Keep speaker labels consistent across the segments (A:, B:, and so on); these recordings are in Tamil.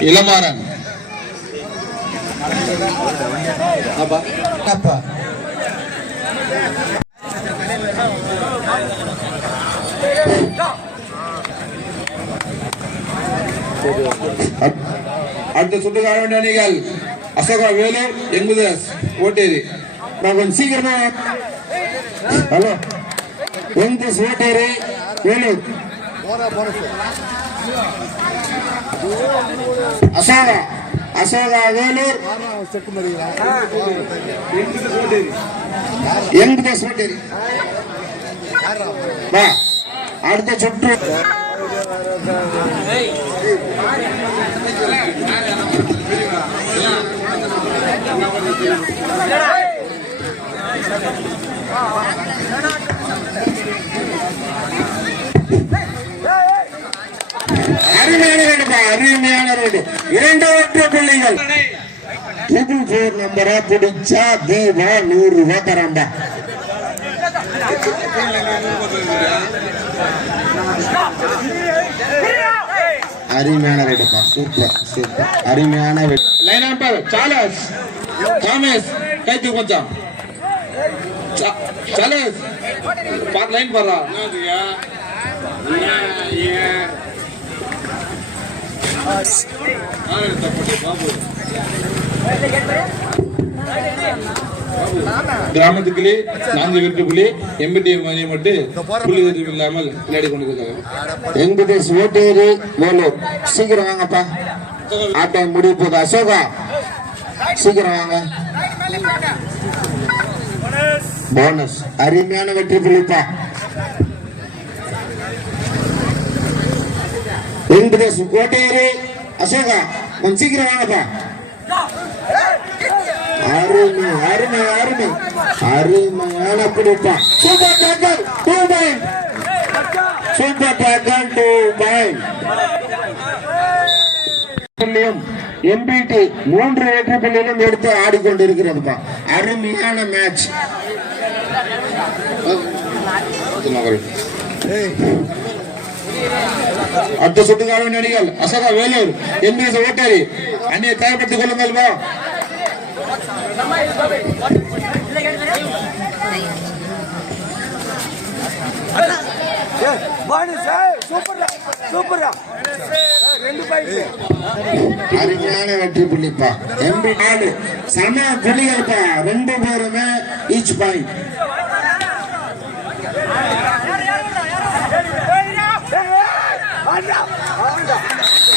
A: இளமாறன். அப்பா. அப்பா அட்- அடுத்த சுற்றுக்கார வேண்டிய அணிகள். அசோகா வேலூர் எங்குதஸ் ஓட்டேரி.
B: கொஞ்சம் சீக்கிரமா. ஹலோ. எங்க ஓட்டேரி வேலூர் அசோகா அசோகா வேலூர் எங்க ஓட்டேரி வா அடுத்த சுற்று Thank you. அருமையான ரோடுப்பா அருமையான ரோடு இரண்டு ஒற்றை புள்ளிகள் ட்ரிபிள் ஃபோர் நம்பரை பிடிச்சா தீபா நூறு ரூபாய் தராம்பா. அருமையான ரோடுப்பா சூப்பர். சூப்பர் அருமையான road
A: line number Charles Thomas கைத்து கொஞ்சம். சா- சார்லஸ் பாத்து லைன் பாடுறா. கிராமத்துக்குள்ளே நான்கு புள்ளி எண்பத்தி ஏழு மட்டும் புள்ளி இல்லாமல் விளையாடி கொண்டிருக்காங்க
B: வெங்கடேஷ் ஓட்டேரி வேலூர் சீக்கிரம் வாங்கப்பா. ஆட்டம் முடிய போகுது அசோகா. சீக்கிரம் வாங்க. போனஸ் அருமையான வெற்றி புள்ளிப்பா. வெங்கடேஷ் ஓட்டேரி அசோகா கொஞ்சம் சீக்கிரம் வாங்கப்பா. அருமை அருமை அருமை. அருமையான பிடிப்பா. Super tackle two point super tackle two point MBT மூன்று வெற்றி புள்ளியிலும் எடுத்து ஆடிக்கொண்டிருக்கிறதுப்பா. அருமையான மேட்ச் மகள்
A: அடுத்த சுட்டுக்கார நடிகள் அசோகா வேலூர் எம்பிஎஸ் ஓட்டாரி அன்னையை தயார்படுத்திக் கொள்ளுங்கள் வா.
B: அருமையான வெற்றி புள்ளிப்பா. எம்பி நாடு சம புள்ளிகள்ப்பா ரெண்டு பேருமே ஈச் பாயிண்ட்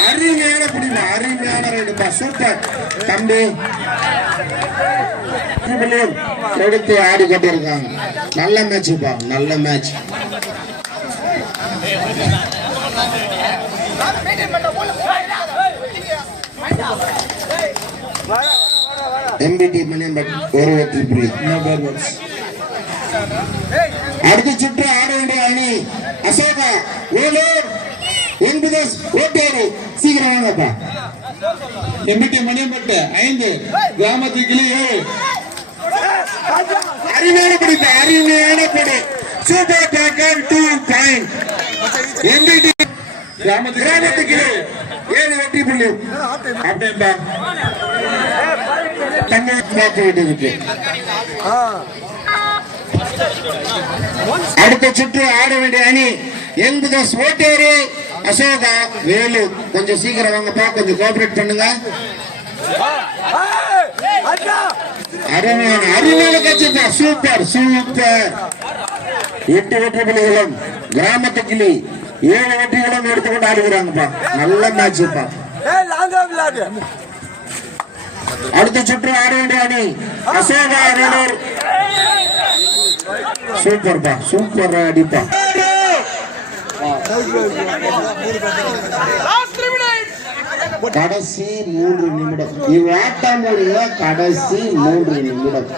B: அருமையான புள்ளிப்பா அருமையான ரெண்டுப்பா சூப்பர். தம்பி. புள்ளியும் எடுத்து ஆடி கொண்டிருக்காங்க நல்ல மேட்ச்ப்பா நல்ல மேட்ச் எம்பிடி மணியம்பட் ஒரு வெற்றி புள்ளி அடுத்த சுற்று ஆட வேண்டிய அணி அசோகா வேலூர். என்பதஸ் ஓட்டாரு சீக்கிரம் வாங்கப்பா
A: எம்பிடி மணியம்பட்டு ஐந்து. கிராமத்துக்கு ஏழு.
B: அருமையான பிடிப்பு அருமையான படி super tackle two point. MBT
A: கிராமத்து
B: கிராமத்துக்கு ஏழு. வெற்றி புள்ளி. அப்படின்பா தங்க மாற்றி விட்டு அடுத்த சுற்று ஆட வேண்டிய அணி எங்குதஸ் ஓட்டாரு அசோகா வேலு கொஞ்சம் சீக்கிரம் வாங்கப்பா கொஞ்சம் கோஆபரேட் பண்ணுங்க. அருமையான அருமையான கட்சிப்பா சூப்பர் சூப்பர் எட்டு வெற்றி புள்ளிகளும் கிராமத்து கிளி ஏழு வெற்றிகளும் எடுத்துக்கொண்டு ஆடுகிறாங்கப்பா நல்ல மேட்ச்ப்பா அடுத்த சுற்று ஆட வேண்டிய அணி அசோகா வேலூர். சூப்பர்ப்பா சூப்பர் அடிப்பா. கடைசி மூன்று நிமிடம். இவ்வாட்டமுடைய கடைசி மூன்று நிமிடம்.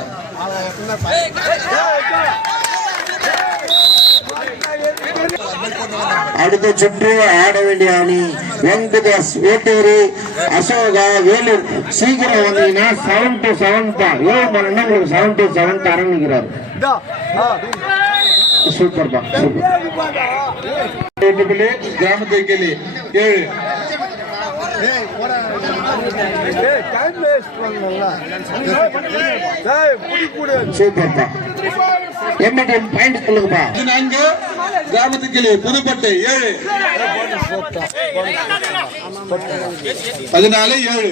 B: அடுத்த சுற்று ஆட வேண்டிய அணி வெங்கடேஷ் ஓட்டூரி அசோகா வேலூர். சீக்கிரம் வந்தீங்கன்னா செவன் டு செவன் தான். ஏழு மணி நேரம் உங்களுக்கு செவன் டு செவன் தரேன் சூப்பர்
A: ஏழு
C: வேஸ்ட் பண்ணல டேய் புடி புடி
B: சூப்பர்ப்பா எம்எடி பாயிண்ட் சொல்லுங்கப்பா.
A: புதுப்பட்டை ஏழு. பதினாலு ஏழு.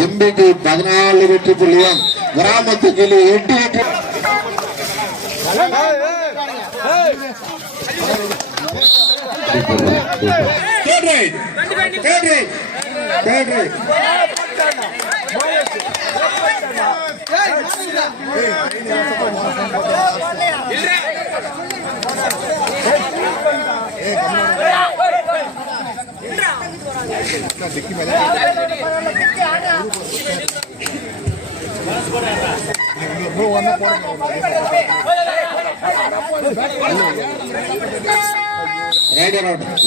B: எம்பிடி பதினாலு வெற்றி புள்ளியும் கிராமத்துக்கு எட்டு வெற்றி.
A: Third right. Third right. Third right.
B: ಡಿಕ್ಕಿ ಮೇಲೆ ಒಂದು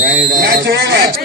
A: மேட்ச் ஓவர்